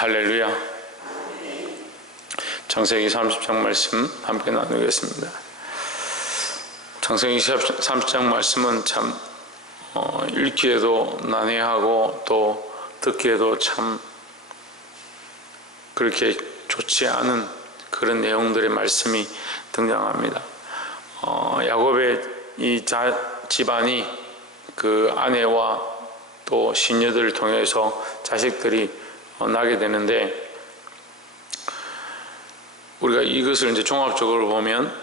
할렐루야. 창세기 30장 말씀 함께 나누겠습니다. 창세기 30장 말씀은 참 읽기에도 난해하고 또 듣기에도 참 그렇게 좋지 않은 그런 내용들의 말씀이 등장합니다. 야곱의 이 집안이 그 아내와 또 시녀들을 통해서 자식들이 나게 되는데, 우리가 이것을 이제 종합적으로 보면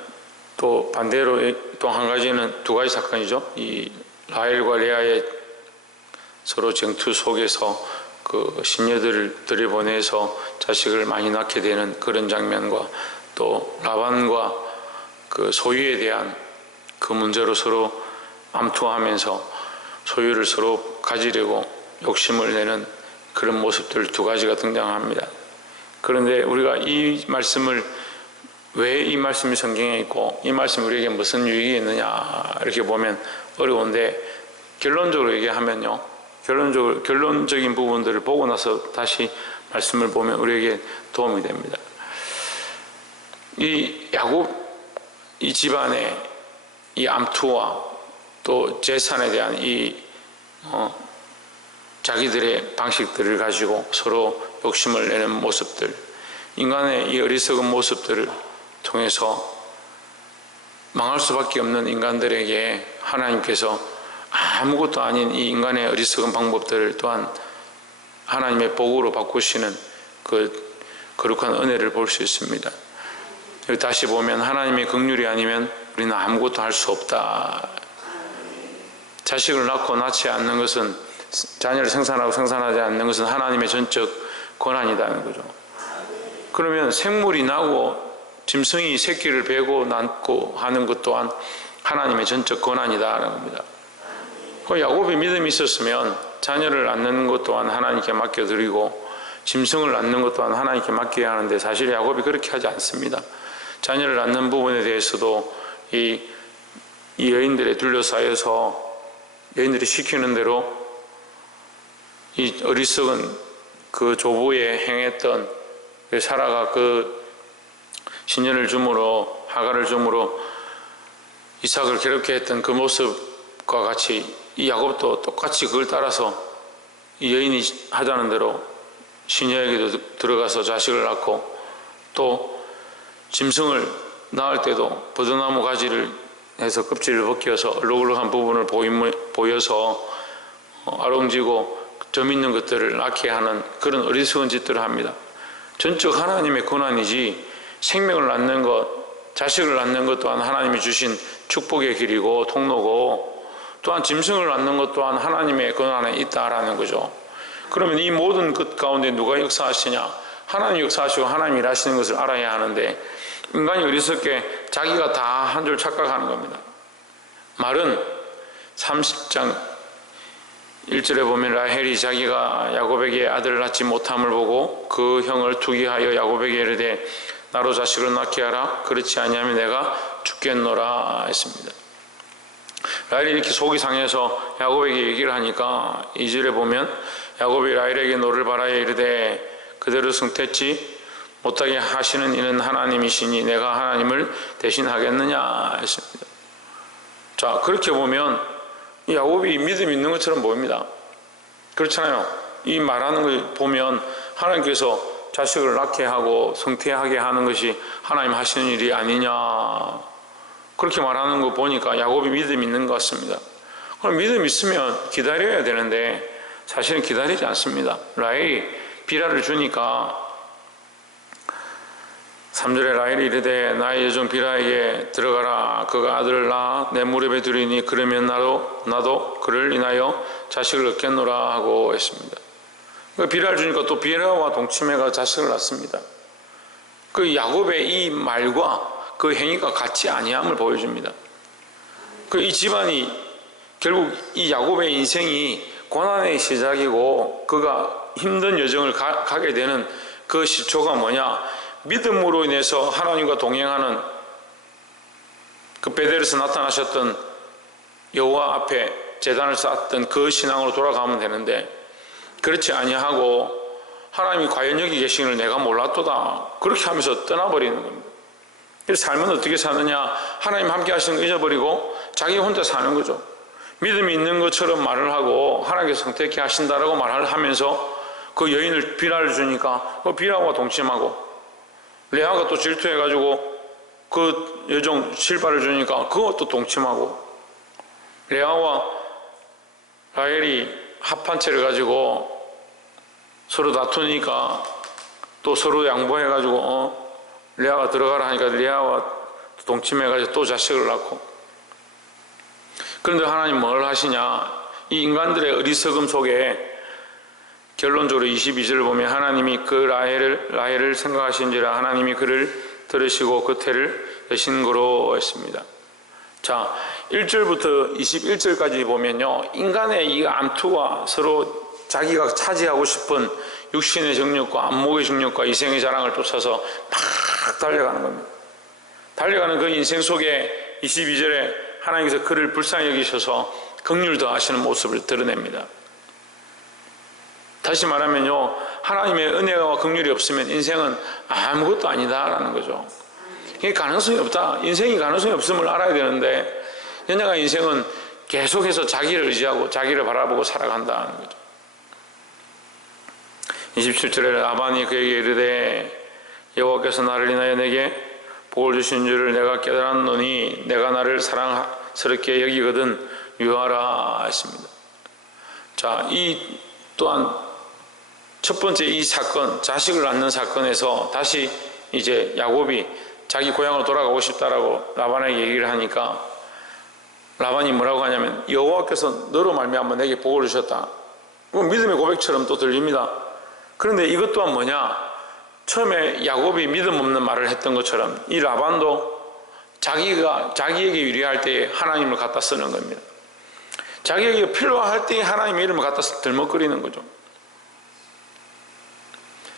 또 반대로 또 한 가지는 두 가지 사건이죠. 이 라헬과 레아의 서로 쟁투 속에서 그 시녀들을 들여보내서 자식을 많이 낳게 되는 그런 장면과, 또 라반과 그 소유에 대한 그 문제로 서로 암투하면서 소유를 서로 가지려고 욕심을 내는 그런 모습들 두 가지가 등장합니다. 그런데 우리가 이 말씀을, 왜 이 말씀이 성경에 있고 이 말씀이 우리에게 무슨 유익이 있느냐 이렇게 보면 어려운데, 결론적으로 얘기하면요, 결론적인 부분들을 보고 나서 다시 말씀을 보면 우리에게 도움이 됩니다. 이 야곱 이 집안의 이 암투와 또 재산에 대한 이 자기들의 방식들을 가지고 서로 욕심을 내는 모습들, 인간의 이 어리석은 모습들을 통해서 망할 수밖에 없는 인간들에게 하나님께서 아무것도 아닌 이 인간의 어리석은 방법들을 또한 하나님의 복으로 바꾸시는 그 거룩한 은혜를 볼 수 있습니다. 여기 다시 보면 하나님의 긍휼이 아니면 우리는 아무것도 할 수 없다. 자식을 낳지 않는 것은, 자녀를 생산하고 생산하지 않는 것은 하나님의 전적 권한이라는 거죠. 그러면 생물이 나고 짐승이 새끼를 베고 낳고 하는 것 또한 하나님의 전적 권한이다라는 겁니다. 야곱이 믿음이 있었으면 자녀를 낳는 것 또한 하나님께 맡겨드리고 짐승을 낳는 것 또한 하나님께 맡겨야 하는데, 사실 야곱이 그렇게 하지 않습니다. 자녀를 낳는 부분에 대해서도 이 여인들에 둘러싸여서 여인들이 시키는 대로 이 어리석은 그 조부에 행했던 사라가 그 신년을 줌으로, 하갈을 줌으로 이삭을 괴롭게 했던 그 모습과 같이 이 야곱도 똑같이 그걸 따라서 이 여인이 하자는 대로 시녀에게도 들어가서 자식을 낳고, 또 짐승을 낳을 때도 버드나무 가지를 해서 껍질을 벗겨서 얼룩얼룩한 부분을 보여서 아롱지고 점 있는 것들을 낳게 하는 그런 어리석은 짓들을 합니다. 전적 하나님의 권한이지, 생명을 낳는 것, 자식을 낳는 것 또한 하나님이 주신 축복의 길이고 통로고, 또한 짐승을 낳는 것 또한 하나님의 권한에 있다라는 거죠. 그러면 이 모든 것 가운데 누가 역사하시냐? 하나님 역사하시고 하나님 일하시는 것을 알아야 하는데, 인간이 어리석게 자기가 다 한 줄 착각하는 겁니다. 말은 30장 1절에 보면 라헬이 자기가 야곱에게 아들을 낳지 못함을 보고 그 형을 투기하여 야곱에게 이르되 나로 자식을 낳게 하라, 그렇지 아니하면 내가 죽겠노라 했습니다. 라헬이 이렇게 속이 상해서 야곱에게 얘기를 하니까 2절에 보면 야곱이 라헬에게 노를 바라여 이르되 그대로 승택지 못하게 하시는 이는 하나님이시니 내가 하나님을 대신하겠느냐 했습니다. 자, 그렇게 보면 야곱이 믿음이 있는 것처럼 보입니다. 그렇잖아요. 이 말하는 걸 보면 하나님께서 자식을 낳게 하고 성태하게 하는 것이 하나님 하시는 일이 아니냐, 그렇게 말하는 거 보니까 야곱이 믿음이 있는 것 같습니다. 그럼 믿음이 있으면 기다려야 되는데 사실은 기다리지 않습니다. 라헬이 비라를 주니까 3절에 라헬이 이르되 나의 여종 비라에게 들어가라, 그가 아들을 낳아 내 무릎에 두리니 그러면 나도 그를 인하여 자식을 얻겠노라 하고 했습니다. 비라를 주니까 또 비라와 동치매가 자식을 낳습니다. 그 야곱의 이 말과 그 행위가 같이 아니함을 보여줍니다. 이 집안이 결국 이 야곱의 인생이 고난의 시작이고 그가 힘든 여정을 가게 되는 그 시초가 뭐냐? 믿음으로 인해서 하나님과 동행하는 그 베델에서 나타나셨던 여호와 앞에 제단을 쌓았던 그 신앙으로 돌아가면 되는데, 그렇지 아니하고 하나님이 과연 여기 계시기를 내가 몰랐도다. 그렇게 하면서 떠나버리는 겁니다. 그래서 삶은 어떻게 사느냐? 하나님 함께 하시는 거 잊어버리고 자기 혼자 사는 거죠. 믿음이 있는 것처럼 말을 하고 하나님께서 선택해 하신다라고 말을 하면서 그 여인을 비라를 주니까 그 비라와 동침하고, 레아가 또 질투해가지고 그 여종 실바를 주니까 그것도 동침하고, 레아와 라헬이 합한 채를 가지고 서로 다투니까 또 서로 양보해가지고 레아가 들어가라 하니까 레아와 동침해가지고 또 자식을 낳고. 그런데 하나님 뭘 하시냐? 이 인간들의 어리석음 속에 결론적으로 22절을 보면 하나님이 그 라헬을 생각하신지라 하나님이 그를 들으시고 그 태를 여신 거로 했습니다. 자, 1절부터 21절까지 보면요, 인간의 이 암투와 서로 자기가 차지하고 싶은 육신의 정욕과 안목의 정욕과 이생의 자랑을 쫓아서 막 달려가는 겁니다. 달려가는 그 인생 속에 22절에 하나님께서 그를 불쌍히 여기셔서 긍휼 더하시는 모습을 드러냅니다. 다시 말하면요, 하나님의 은혜와 긍휼이 없으면 인생은 아무것도 아니다라는 거죠. 이게 가능성이 없다. 인생이 가능성이 없음을 알아야 되는데, 연약한 인생은 계속해서 자기를 의지하고 자기를 바라보고 살아간다는 거죠. 27절에 라반이 그에게 이르되 여호와께서 나를 인하여 내게 복을 주신 줄을 내가 깨달았노니 내가 나를 사랑스럽게 여기거든 유하라 했습니다. 자, 이 또한 첫 번째 이 사건, 자식을 낳는 사건에서 다시 이제 야곱이 자기 고향으로 돌아가고 싶다라고 라반에게 얘기를 하니까 라반이 뭐라고 하냐면 여호와께서 너로 말미암아 내게 복을 주셨다. 믿음의 고백처럼 또 들립니다. 그런데 이것 또한 뭐냐? 처음에 야곱이 믿음 없는 말을 했던 것처럼 이 라반도 자기에게 유리할 때에 하나님을 갖다 쓰는 겁니다. 자기에게 필요할 때에 하나님의 이름을 갖다 들먹거리는 거죠.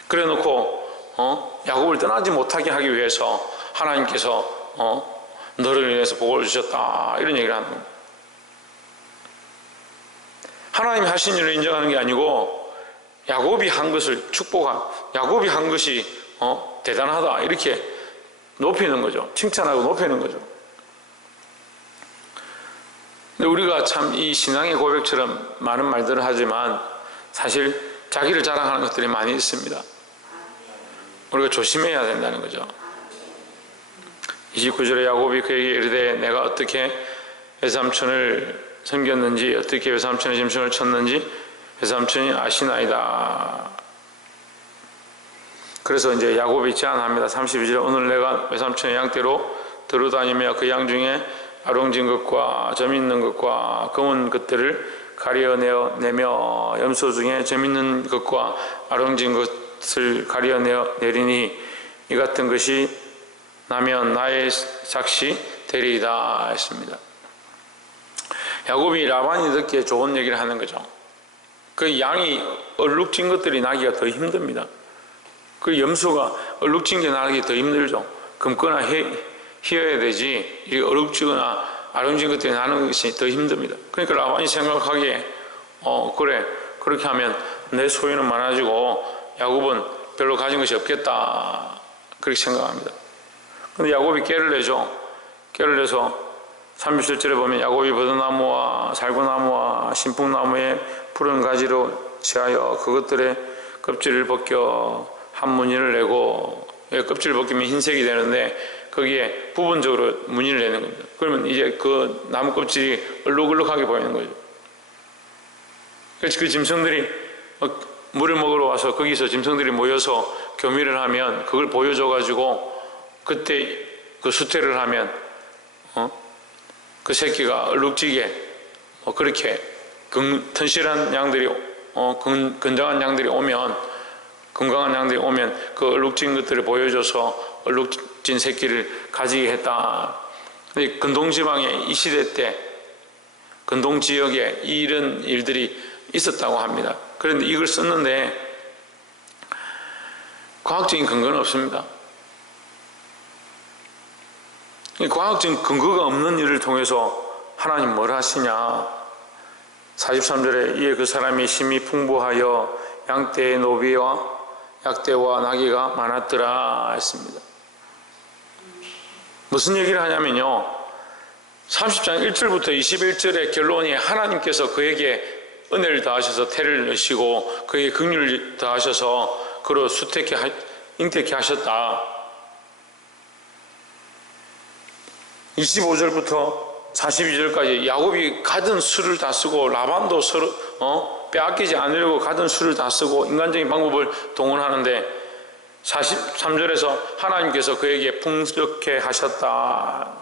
그래 놓고 야곱을 떠나지 못하게 하기 위해서 하나님께서 너를 인해서 복을 주셨다 이런 얘기를 하는 겁니다. 하나님이 하신 일을 인정하는 게 아니고 야곱이 한 것을 야곱이 한 것이 대단하다 이렇게 높이는 거죠. 칭찬하고 높이는 거죠. 근데 우리가 참 이 신앙의 고백처럼 많은 말들을 하지만 사실 자기를 자랑하는 것들이 많이 있습니다. 우리가 조심해야 된다는 거죠. 29절에 야곱이 그에게 이르되 내가 어떻게 외삼촌을 섬겼는지 어떻게 외삼촌의 짐승을 쳤는지 외삼촌이 아시나이다. 그래서 이제 야곱이 제안합니다. 32절에 오늘 내가 외삼촌의 양떼로 들어다니며 그 양 중에 아롱진 것과 점 있는 것과 검은 것들을 가려내며 염소 중에 점 있는 것과 아롱진 것을 가려내어 내리니 이 같은 것이 나면 나의 삭시 되리이다 했습니다. 야곱이 라반이 듣기에 좋은 얘기를 하는 거죠. 그 양이 얼룩진 것들이 나기가 더 힘듭니다. 그 염소가 얼룩진 게 나기 더 힘들죠. 검거나 휘어야 되지 이 얼룩지거나 아름진 것들이 나는 것이 더 힘듭니다. 그러니까 라반이 생각하기에 그래 그렇게 하면 내 소유는 많아지고 야곱은 별로 가진 것이 없겠다 그렇게 생각합니다. 근데 야곱이 깨를 내죠. 깨를 내서 37절에 보면 야곱이 버드나무와 살구나무와 신풍나무의 푸른 가지로 취하여 그것들의 껍질을 벗겨 한 무늬를 내고, 껍질을 벗기면 흰색이 되는데 거기에 부분적으로 무늬를 내는 겁니다. 그러면 이제 그 나무 껍질이 얼룩얼룩하게 보이는 거죠. 그래서 그 짐승들이 물을 먹으러 와서 거기서 짐승들이 모여서 교미를 하면 그걸 보여줘가지고 그때 그 수태를 하면 그 새끼가 얼룩지게 그렇게 튼실한 양들이 건강한 양들이 오면 그 얼룩진 것들을 보여줘서 얼룩진 새끼를 가지게 했다. 근동지방에 이 시대 때 근동지역에 이런 일들이 있었다고 합니다. 그런데 이걸 썼는데 과학적인 근거는 없습니다. 과학적인 근거가 없는 일을 통해서 하나님 뭘 하시냐? 43절에 이에 그 사람이 심히 풍부하여 양떼의 노비와 약대와 나귀가 많았더라 했습니다. 무슨 얘기를 하냐면요, 30장 1절부터 21절의 결론이 하나님께서 그에게 은혜를 더하셔서 태를 넣으시고 그에게 긍휼을 더하셔서 그로 잉태케 하셨다. 25절부터 42절까지 야곱이 가진 수를 다 쓰고 라반도 서로 빼앗기지 않으려고 가진 수를 다 쓰고 인간적인 방법을 동원하는데 43절에서 하나님께서 그에게 풍족케 하셨다.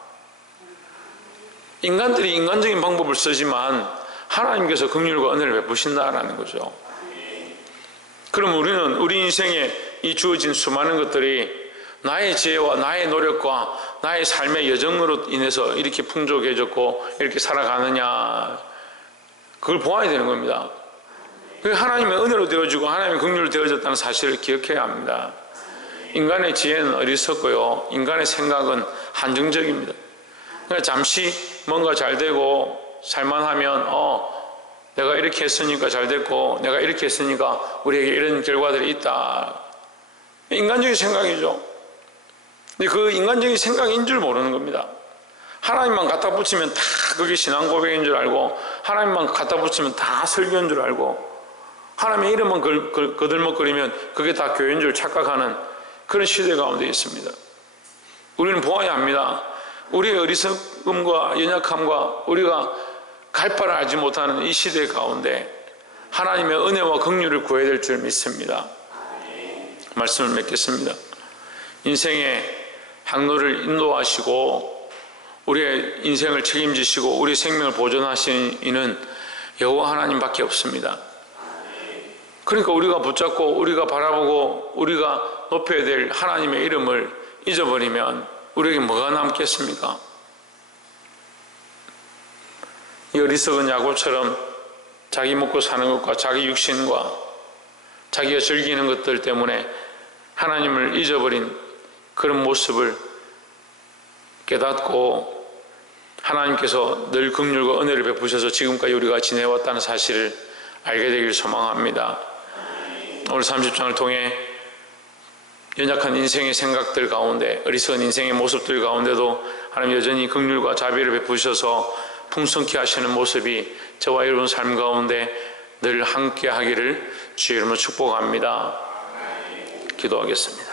인간들이 인간적인 방법을 쓰지만 하나님께서 긍휼과 은혜를 베푸신다라는 거죠. 그럼 우리는 우리 인생에 이 주어진 수많은 것들이 나의 지혜와 나의 노력과 나의 삶의 여정으로 인해서 이렇게 풍족해졌고 이렇게 살아가느냐, 그걸 보아야 되는 겁니다. 하나님의 은혜로 되어지고 하나님의 긍휼로 되어졌다는 사실을 기억해야 합니다. 인간의 지혜는 어리석고요, 인간의 생각은 한정적입니다. 그러니까 잠시 뭔가 잘 되고 살만하면 내가 이렇게 했으니까 잘 됐고 내가 이렇게 했으니까 우리에게 이런 결과들이 있다, 인간적인 생각이죠. 근데 그 인간적인 생각인 줄 모르는 겁니다. 하나님만 갖다 붙이면 다 그게 신앙 고백인 줄 알고, 하나님만 갖다 붙이면 다 설교인 줄 알고, 하나님의 이름만 거들먹거리면 그게 다 교회인 줄 착각하는 그런 시대 가운데 있습니다. 우리는 보아야 합니다. 우리의 어리석음과 연약함과 우리가 갈 바를 알지 못하는 이 시대 가운데 하나님의 은혜와 긍휼을 구해야 될 줄 믿습니다. 말씀을 맺겠습니다. 인생의 항로를 인도하시고 우리의 인생을 책임지시고 우리의 생명을 보존하시는 이는 여호와 하나님밖에 없습니다. 그러니까 우리가 붙잡고 우리가 바라보고 우리가 높여야 될 하나님의 이름을 잊어버리면 우리에게 뭐가 남겠습니까? 이 어리석은 야곱처럼 자기 먹고 사는 것과 자기 육신과 자기가 즐기는 것들 때문에 하나님을 잊어버린 그런 모습을 깨닫고 하나님께서 늘 긍휼과 은혜를 베푸셔서 지금까지 우리가 지내왔다는 사실을 알게 되길 소망합니다. 오늘 30장을 통해 연약한 인생의 생각들 가운데, 어리석은 인생의 모습들 가운데도 하나님 여전히 긍휼과 자비를 베푸셔서 풍성케 하시는 모습이 저와 여러분 삶 가운데 늘 함께 하기를 주의 이름으로 축복합니다. 기도하겠습니다.